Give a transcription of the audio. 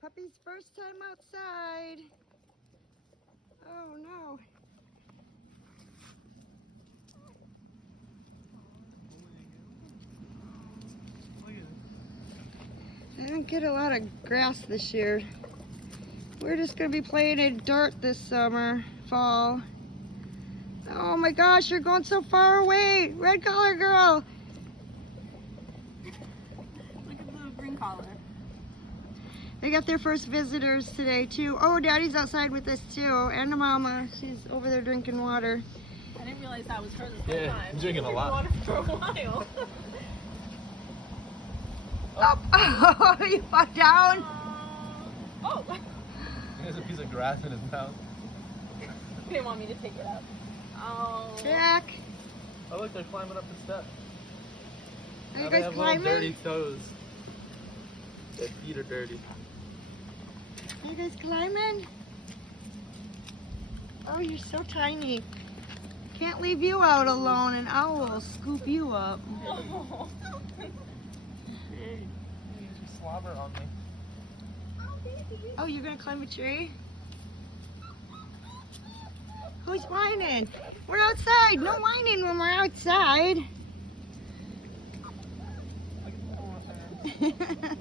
Puppy's first time outside. Oh no. I didn't get a lot of grass this year. We're just gonna be playing in dirt this summer, fall. Oh my gosh, you're going so far away. Red collar girl. Look at the green collar. They got their first visitors today too. Oh, Daddy's outside with us too, and the mama. She's over there drinking water. I didn't realize that was her this whole time. Yeah, drinking a lot. Water for a while. Oh, you fell down. Oh! He has a piece of grass in his mouth. He didn't want me to take it up. Oh. Jack, Oh look, they're climbing up the steps. are Now you they guys have little dirty climbing? toes. Their feet are dirty. Are you guys climbing? Oh, you're so tiny. Can't leave you out alone, and I will scoop you up. Hey, you just slobber on me. Oh, you're gonna climb a tree? Who's whining? We're outside. No whining when we're outside. Look at the water.